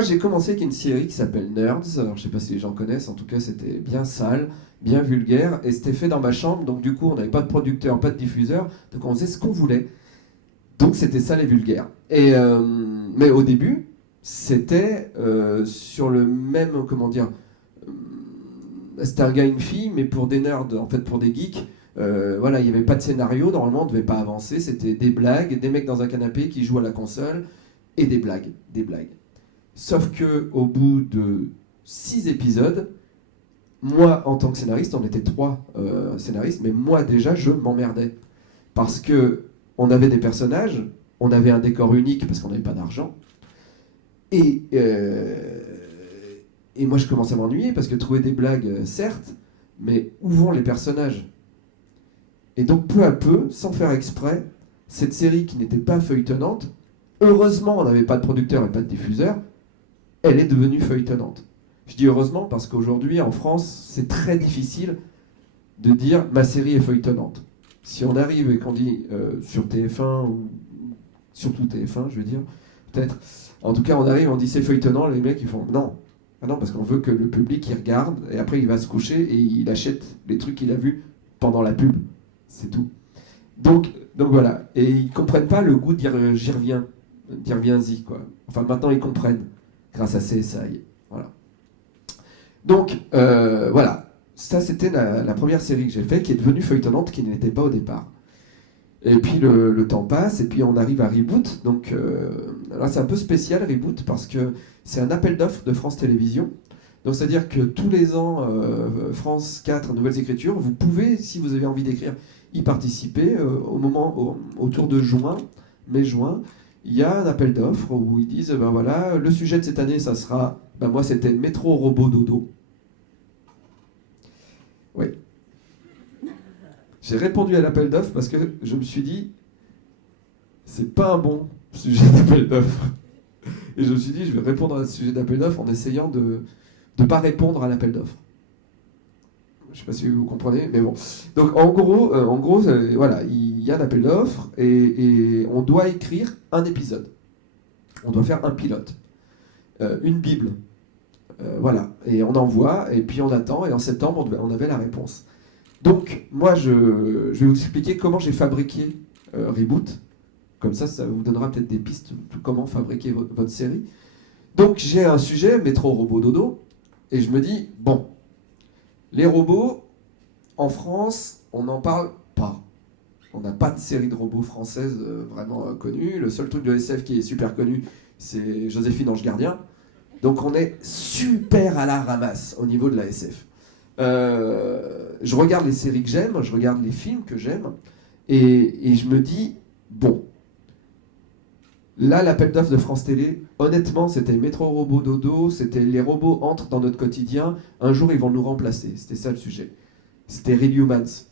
moi, j'ai commencé avec une série qui s'appelle Nerds. Alors, je sais pas si les gens connaissent, en tout cas, c'était bien sale, bien vulgaire, et c'était fait dans ma chambre, donc du coup, on n'avait pas de producteur, pas de diffuseur, donc on faisait ce qu'on voulait. Donc, c'était sale et vulgaire. Mais au début, c'était sur le même, comment dire, c'était un gars et une fille, mais pour des nerds, en fait, pour des geeks. Voilà, il n'y avait pas de scénario, normalement, on ne devait pas avancer, c'était des blagues, des mecs dans un canapé qui jouent à la console, et des blagues, des blagues. Sauf que au bout de 6 épisodes, moi, en tant que scénariste, on était 3 scénaristes, mais moi, déjà, je m'emmerdais. Parce que on avait des personnages, on avait un décor unique parce qu'on n'avait pas d'argent, et, euh, et moi, je commençais à m'ennuyer parce que trouver des blagues, certes, mais où vont les personnages? Et donc, peu à peu, sans faire exprès, cette série qui n'était pas feuilletonnante, heureusement, on n'avait pas de producteur et pas de diffuseur, elle est devenue feuilletonnante. Je dis heureusement parce qu'aujourd'hui, en France, c'est très difficile de dire ma série est feuilletonnante. Si on arrive et qu'on dit sur TF1, ou surtout TF1, je veux dire, peut-être, en tout cas, on arrive et on dit c'est feuilletonnant, les mecs ils font non. Ah non, parce qu'on veut que le public il regarde et après il va se coucher et il achète les trucs qu'il a vus pendant la pub. C'est tout. Donc voilà. Et ils comprennent pas le goût de dire j'y reviens, d'y reviens-y, quoi. Enfin, maintenant ils comprennent grâce à CSI. Voilà. Donc, voilà. Ça, c'était la première série que j'ai faite, qui est devenue feuilletonnante, qui ne l'était pas au départ. Et puis, le temps passe, et puis on arrive à Reboot. Donc, là, c'est un peu spécial, Reboot, parce que c'est un appel d'offres de France Télévisions. Donc, c'est-à-dire que tous les ans, France 4, Nouvelles Écritures, vous pouvez, si vous avez envie d'écrire, y participer. Autour de juin, mai-juin, il y a un appel d'offres où ils disent, ben voilà, le sujet de cette année, ça sera, ben moi c'était Métro Robot Dodo. Oui. J'ai répondu à l'appel d'offres parce que je me suis dit, c'est pas un bon sujet d'appel d'offres. Et je me suis dit, je vais répondre à ce sujet d'appel d'offres en essayant de ne pas répondre à l'appel d'offres. Je ne sais pas si vous comprenez, mais bon. Donc en gros, voilà, il y a un appel d'offres et on doit écrire un épisode. On doit faire un pilote, une Bible. Voilà, et on envoie, et puis on attend, et en septembre, on avait la réponse. Donc, moi, je vais vous expliquer comment j'ai fabriqué Reboot. Comme ça vous donnera peut-être des pistes de comment fabriquer votre série. Donc, j'ai un sujet, Métro Robot Dodo, et je me dis, bon, les robots, en France, on n'en parle pas. On n'a pas de série de robots française vraiment connue. Le seul truc de SF qui est super connu, c'est Joséphine Ange Gardien. Donc on est super à la ramasse au niveau de la SF. Je regarde les séries que j'aime, je regarde les films que j'aime, et je me dis, bon, là l'appel d'offres de France Télé, honnêtement c'était Métro Robot Dodo, c'était les robots entrent dans notre quotidien, un jour ils vont nous remplacer, c'était ça le sujet. C'était Real Humans.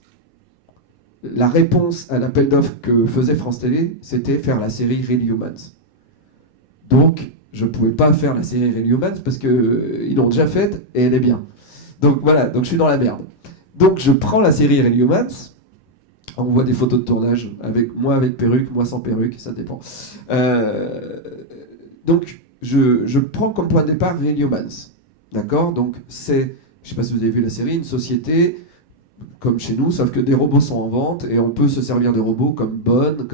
La réponse à l'appel d'offres que faisait France Télé, c'était faire la série Real Humans. Donc, je ne pouvais pas faire la série Real Humans parce qu'ils l'ont déjà faite et elle est bien. Donc voilà, donc je suis dans la merde. Donc je prends la série Real Humans, on voit des photos de tournage, moi avec perruque, moi sans perruque, ça dépend. Donc je prends comme point de départ Real Humans. D'accord? Donc c'est, je ne sais pas si vous avez vu la série, une société comme chez nous, sauf que des robots sont en vente et on peut se servir de robots comme bonnes,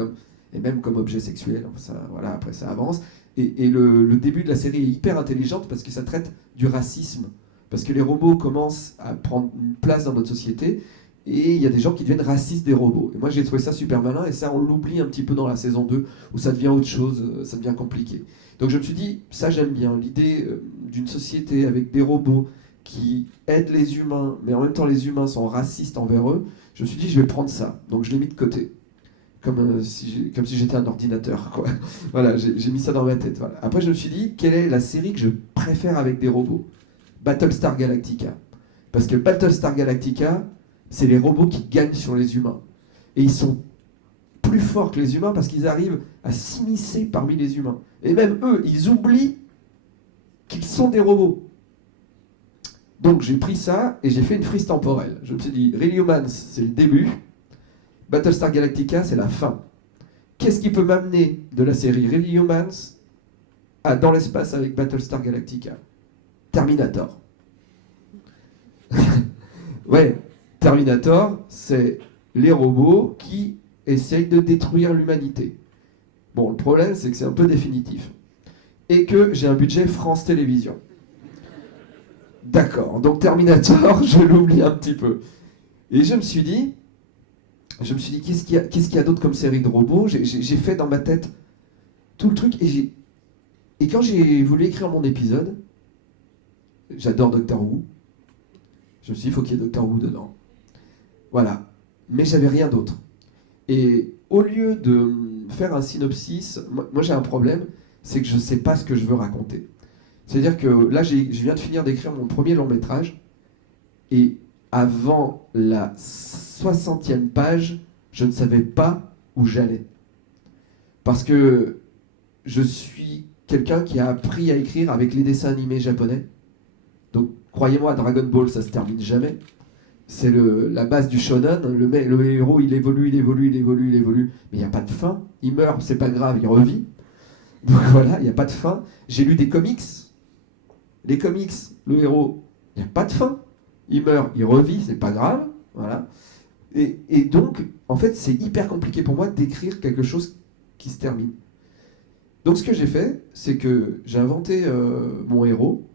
et même comme objet sexuel. Voilà, après ça avance. Et le début de la série est hyper intelligente parce que ça traite du racisme. Parce que les robots commencent à prendre une place dans notre société et il y a des gens qui deviennent racistes des robots. Et moi j'ai trouvé ça super malin et ça on l'oublie un petit peu dans la saison 2 où ça devient autre chose, ça devient compliqué. Donc je me suis dit, ça j'aime bien, l'idée d'une société avec des robots qui aident les humains, mais en même temps les humains sont racistes envers eux. Je me suis dit, je vais prendre ça. Donc je l'ai mis de côté. Comme si j'étais un ordinateur, quoi. Voilà, j'ai mis ça dans ma tête. Voilà. Après, je me suis dit, quelle est la série que je préfère avec des robots? Battlestar Galactica. Parce que Battlestar Galactica, c'est les robots qui gagnent sur les humains. Et ils sont plus forts que les humains parce qu'ils arrivent à s'immiscer parmi les humains. Et même eux, ils oublient qu'ils sont des robots. Donc j'ai pris ça et j'ai fait une frise temporelle. Je me suis dit, Real Humans, c'est le début. Battlestar Galactica, c'est la fin. Qu'est-ce qui peut m'amener de la série Real Humans dans l'espace avec Battlestar Galactica. Terminator. Ouais, Terminator, c'est les robots qui essayent de détruire l'humanité. Bon, le problème, c'est que c'est un peu définitif. Et que j'ai un budget France Télévisions. D'accord, donc Terminator, je l'oublie un petit peu. Et je me suis dit, qu'est-ce qu'il y a d'autre comme série de robots? J'ai fait dans ma tête tout le truc, et quand j'ai voulu écrire mon épisode, j'adore Doctor Who, je me suis dit, il faut qu'il y ait Doctor Who dedans. Voilà. Mais j'avais rien d'autre. Et au lieu de faire un synopsis, moi j'ai un problème, c'est que je ne sais pas ce que je veux raconter. C'est-à-dire que là, je viens de finir d'écrire mon premier long métrage, et avant la 60e page, je ne savais pas où j'allais. Parce que je suis quelqu'un qui a appris à écrire avec les dessins animés japonais. Donc, croyez-moi, Dragon Ball, ça se termine jamais. C'est la base du shonen. Le héros, il évolue, mais il n'y a pas de fin. Il meurt, c'est pas grave, il revit. Donc voilà, il n'y a pas de fin. J'ai lu des comics. Les comics, le héros, il n'y a pas de fin. Il meurt, il revit, c'est pas grave. Voilà. Et donc, en fait, c'est hyper compliqué pour moi d'écrire quelque chose qui se termine. Donc, ce que j'ai fait, c'est que j'ai inventé mon héros.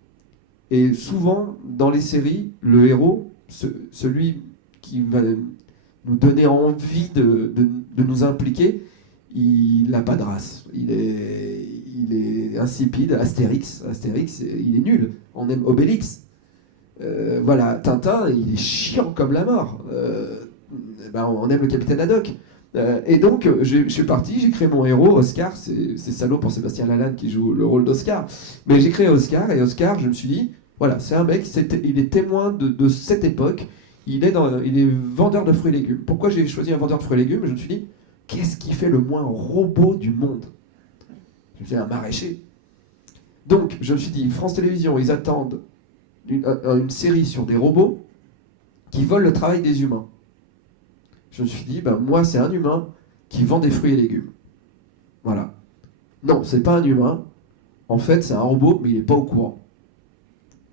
Et souvent, dans les séries, le héros, celui qui va nous donner envie de nous impliquer, il n'a pas de race. Il est insipide. Astérix, il est nul. On aime Obélix. Voilà, Tintin, il est chiant comme la mort. On aime le capitaine Haddock. Et donc, je suis parti, j'ai créé mon héros, Oscar. C'est salaud pour Sébastien Lalanne qui joue le rôle d'Oscar. Mais j'ai créé Oscar, et Oscar, je me suis dit, voilà, c'est un mec, il est témoin de cette époque. Il est vendeur de fruits et légumes. Pourquoi j'ai choisi un vendeur de fruits et légumes? Je me suis dit, qu'est-ce qui fait le moins robot du monde? Je me suis dit, un maraîcher. Donc, je me suis dit, France Télévisions, ils attendent une série sur des robots qui volent le travail des humains. Je me suis dit, moi, c'est un humain qui vend des fruits et légumes. Voilà. Non, c'est pas un humain. En fait, c'est un robot, mais il n'est pas au courant.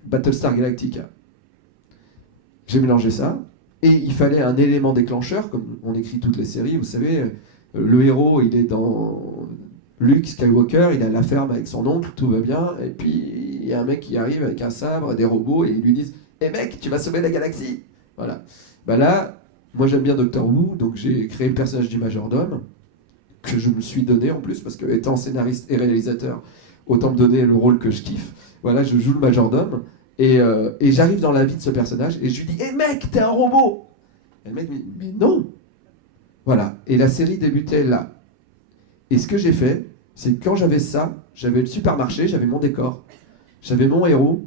Battlestar Galactica. J'ai mélangé ça, et il fallait un élément déclencheur, comme on écrit toutes les séries, vous savez, le héros, il est dans Luke Skywalker, il est à la ferme avec son oncle, tout va bien, et puis il y a un mec qui arrive avec un sabre, des robots, et ils lui disent « Eh mec, tu vas sauver la galaxie !» Voilà. Là, moi j'aime bien Doctor Who, donc j'ai créé le personnage du majordome, que je me suis donné en plus, parce que étant scénariste et réalisateur, autant me donner le rôle que je kiffe. Voilà, je joue le majordome, et j'arrive dans la vie de ce personnage, et je lui dis « Eh mec, t'es un robot !» Et le mec me dit « Mais non !» Voilà, et la série débutait là. Et ce que j'ai fait, c'est que quand j'avais ça, j'avais le supermarché, j'avais mon décor, j'avais mon héros,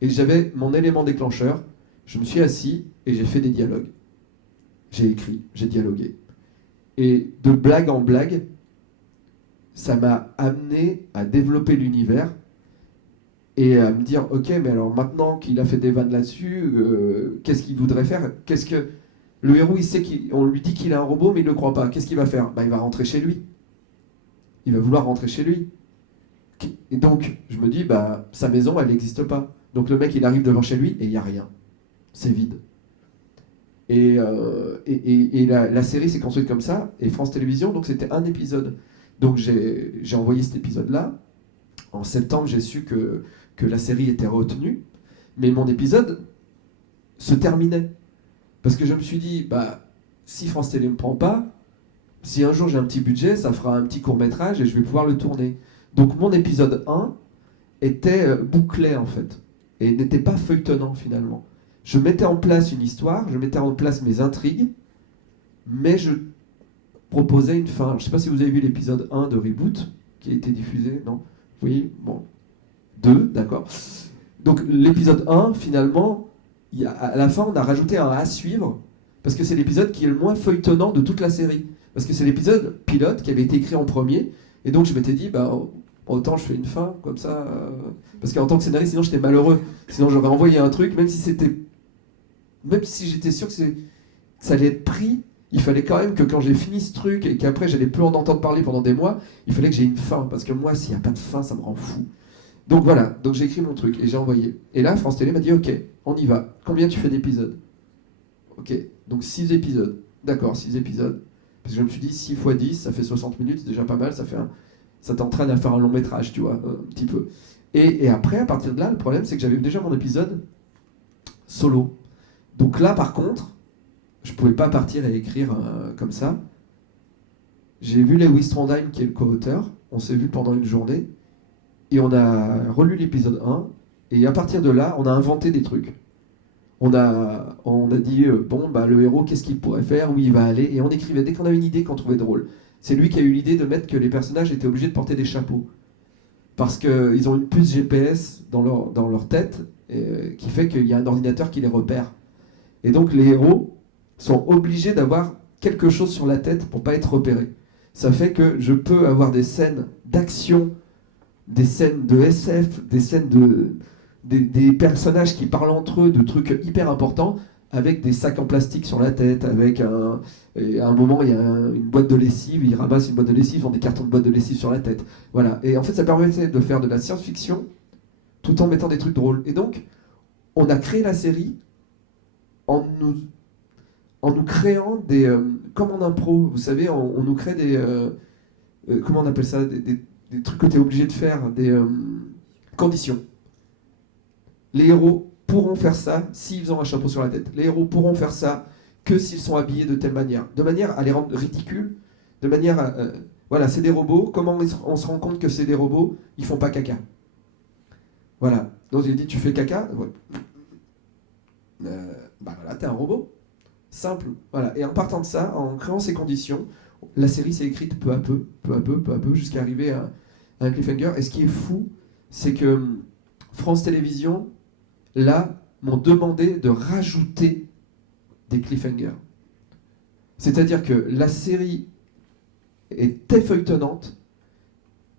et j'avais mon élément déclencheur. Je me suis assis, et j'ai fait des dialogues. J'ai écrit, j'ai dialogué. Et de blague en blague, ça m'a amené à développer l'univers, et à me dire, ok, mais alors maintenant qu'il a fait des vannes là-dessus, qu'est-ce qu'il voudrait faire? Qu'est-ce que... Le héros, il sait qu'on lui dit qu'il est un robot, mais il ne le croit pas. Qu'est-ce qu'il va faire? Il va rentrer chez lui. Il va vouloir rentrer chez lui. Et donc, je me dis, sa maison, elle n'existe pas. Donc le mec, il arrive devant chez lui, et il n'y a rien. C'est vide. Et la série s'est construite comme ça, et France Télévisions, donc c'était un épisode. Donc j'ai envoyé cet épisode-là. En septembre, j'ai su que la série était retenue, mais mon épisode se terminait. Parce que je me suis dit, si France Télé ne me prend pas, si un jour j'ai un petit budget, ça fera un petit court-métrage et je vais pouvoir le tourner. Donc mon épisode 1 était bouclé en fait, et n'était pas feuilletonnant finalement. Je mettais en place une histoire, je mettais en place mes intrigues, mais je proposais une fin. Je ne sais pas si vous avez vu l'épisode 1 de Reboot, qui a été diffusé, non? Oui, bon. 2, d'accord. Donc l'épisode 1, finalement, à la fin, on a rajouté un à suivre, parce que c'est l'épisode qui est le moins feuilletonnant de toute la série. Parce que c'est l'épisode pilote qui avait été écrit en premier, et donc je m'étais dit, autant je fais une fin, comme ça, parce qu'en tant que scénariste, sinon j'étais malheureux. Sinon j'aurais envoyé un truc, même si j'étais sûr que ça allait être pris, il fallait quand même que quand j'ai fini ce truc et qu'après j'allais plus en entendre parler pendant des mois, il fallait que j'ai une fin, parce que moi, s'il n'y a pas de fin, ça me rend fou. Donc voilà, donc j'ai écrit mon truc et j'ai envoyé. Et là, France Télé m'a dit, ok, on y va. Combien tu fais d'épisodes? Ok, donc 6 épisodes. D'accord, 6 épisodes. Parce que je me suis dit, 6 fois 10, ça fait 60 minutes, c'est déjà pas mal, ça t'entraîne à faire un long métrage, tu vois, un petit peu. Et après, à partir de là, le problème, c'est que j'avais déjà mon épisode solo. Donc là, par contre, je pouvais pas partir et écrire comme ça. J'ai vu Lewis Trondheim, qui est le co-auteur, on s'est vu pendant une journée, et on a relu l'épisode 1, et à partir de là, on a inventé des trucs. On a dit, bon, bah, le héros, qu'est-ce qu'il pourrait faire, où il va aller, et on écrivait dès qu'on avait une idée qu'on trouvait drôle. C'est lui qui a eu l'idée de mettre que les personnages étaient obligés de porter des chapeaux. Parce qu'ils ont une puce GPS dans leur tête, qui fait qu'il y a un ordinateur qui les repère. Et donc les héros sont obligés d'avoir quelque chose sur la tête pour pas être repérés. Ça fait que je peux avoir des scènes d'action, des scènes de SF, des scènes des personnages qui parlent entre eux de trucs hyper importants, avec des sacs en plastique sur la tête, et à un moment il y a une boîte de lessive, ils ramassent une boîte de lessive, ils ont des cartons de boîte de lessive sur la tête. Voilà. Et en fait ça permettait de faire de la science-fiction tout en mettant des trucs drôles. Et donc on a créé la série en nous créant comme en impro, vous savez, on nous crée comment on appelle ça, des trucs que tu es obligé de faire, des conditions. Les héros pourront faire ça s'ils ont un chapeau sur la tête. Les héros pourront faire ça que s'ils sont habillés de telle manière. De manière à les rendre ridicules, de manière à... voilà, c'est des robots. Comment on se rend compte que c'est des robots? Ils font pas caca. Voilà. Donc il dit, tu fais caca? Ouais. Bah voilà, t'es un robot. Simple. Voilà. Et en partant de ça, en créant ces conditions, la série s'est écrite peu à peu, jusqu'à arriver à un cliffhanger. Et ce qui est fou, c'est que France Télévisions, là, m'ont demandé de rajouter des cliffhangers. C'est-à-dire que la série était feuilletonnante,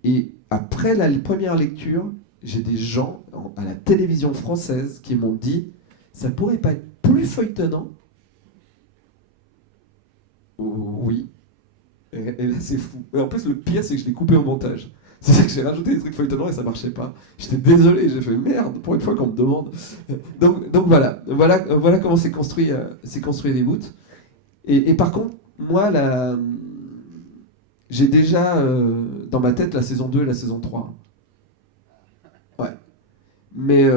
et après la première lecture, j'ai des gens à la télévision française qui m'ont dit « ça pourrait pas être plus feuilletonnant ?» Oui. Et là, c'est fou. Et en plus, le pire, c'est que je l'ai coupé au montage. C'est-à-dire que j'ai rajouté des trucs feuilletonnants et ça marchait pas. J'étais désolé, j'ai fait merde pour une fois qu'on me demande. Donc voilà comment s'est construit Reboot. Et par contre, moi, j'ai déjà dans ma tête la saison 2 et la saison 3. Ouais. Mais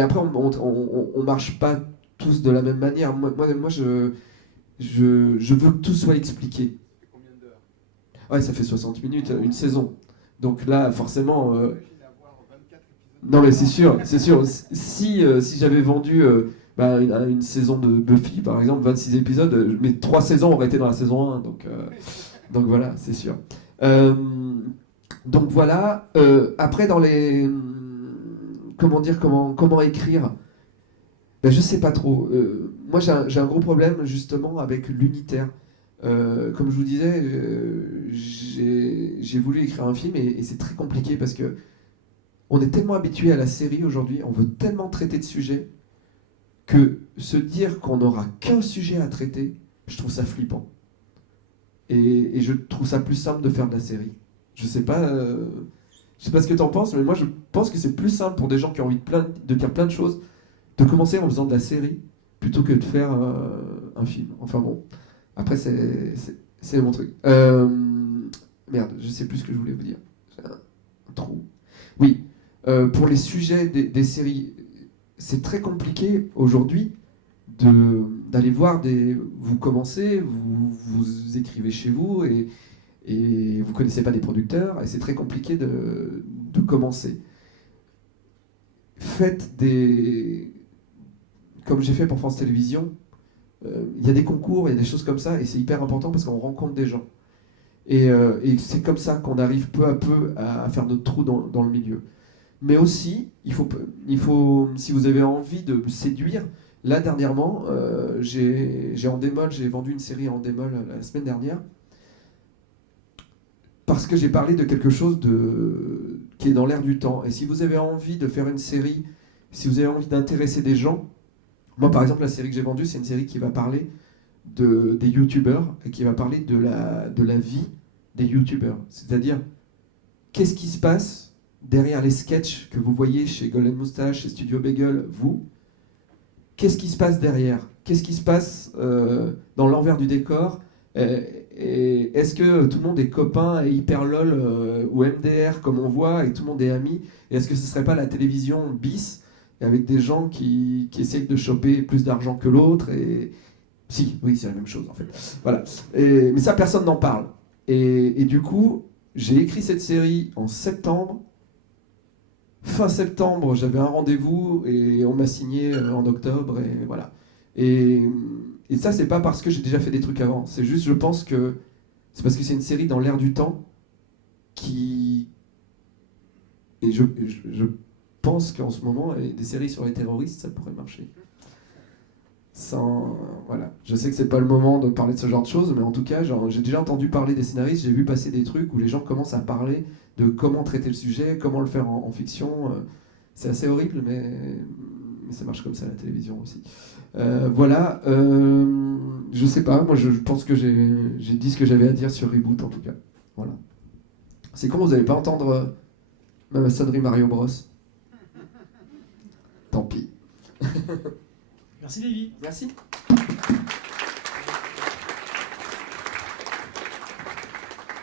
après, on marche pas tous de la même manière. Moi je veux que tout soit expliqué. Combien d'heures? Ouais, ça fait 60 minutes, une saison. Donc là, forcément... Non, mais c'est sûr, c'est sûr. Si j'avais vendu une saison de Buffy, par exemple, 26 épisodes, mes 3 saisons auraient été dans la saison 1. Donc voilà, c'est sûr. Donc voilà. Après, dans les... Comment dire, comment écrire? Ben, je sais pas trop. Moi, j'ai un gros problème, justement, avec l'unitaire. Comme je vous disais, j'ai voulu écrire un film et c'est très compliqué parce que on est tellement habitué à la série aujourd'hui, on veut tellement traiter de sujets que se dire qu'on n'aura qu'un sujet à traiter, je trouve ça flippant. Et je trouve ça plus simple de faire de la série. Je sais pas ce que tu en penses, mais moi je pense que c'est plus simple pour des gens qui ont envie de dire plein de choses, de commencer en faisant de la série plutôt que de faire un film. Enfin bon. Après, c'est mon truc. Merde, je sais plus ce que je voulais vous dire. J'ai un trou. Oui, pour les sujets des séries, c'est très compliqué aujourd'hui d'aller voir vous commencez, vous écrivez chez vous et vous connaissez pas des producteurs et c'est très compliqué de commencer. Faites comme j'ai fait pour France Télévisions. Il y a des concours, il y a des choses comme ça, et c'est hyper important parce qu'on rencontre des gens. Et c'est comme ça qu'on arrive peu à peu à faire notre trou dans le milieu. Mais aussi, il faut, si vous avez envie de séduire, là dernièrement, j'ai vendu une série en démol la semaine dernière, parce que j'ai parlé de quelque chose qui est dans l'air du temps. Et si vous avez envie de faire une série, si vous avez envie d'intéresser des gens, moi par exemple la série que j'ai vendue, c'est une série qui va parler des youtubeurs et qui va parler de la vie des youtubeurs. C'est-à-dire, qu'est-ce qui se passe derrière les sketchs que vous voyez chez Golden Moustache, chez Studio Bagel, vous? Qu'est-ce qui se passe derrière? Qu'est-ce qui se passe dans l'envers du décor? Et est-ce que tout le monde est copain et hyper lol ou MDR comme on voit et tout le monde est ami? Et est-ce que ce serait pas la télévision bis avec des gens qui essayent de choper plus d'argent que l'autre et... Si, oui, c'est la même chose en fait. Voilà. Mais ça, personne n'en parle. Et du coup, j'ai écrit cette série en septembre. Fin septembre, j'avais un rendez-vous et on m'a signé en octobre et voilà. Et ça, c'est pas parce que j'ai déjà fait des trucs avant. C'est juste, je pense que c'est parce que c'est une série dans l'air du temps qui... Et je pense qu'en ce moment, des séries sur les terroristes, ça pourrait marcher. Voilà. Je sais que c'est pas le moment de parler de ce genre de choses, mais en tout cas, j'ai déjà entendu parler des scénaristes, j'ai vu passer des trucs où les gens commencent à parler de comment traiter le sujet, comment le faire en fiction. C'est assez horrible, mais ça marche comme ça à la télévision aussi. Voilà. Je sais pas, moi je pense que j'ai dit ce que j'avais à dire sur Reboot en tout cas. Voilà. C'est con, vous n'allez pas entendre ma sonnerie Mario Bros. Tant pis. Merci Davy. Merci.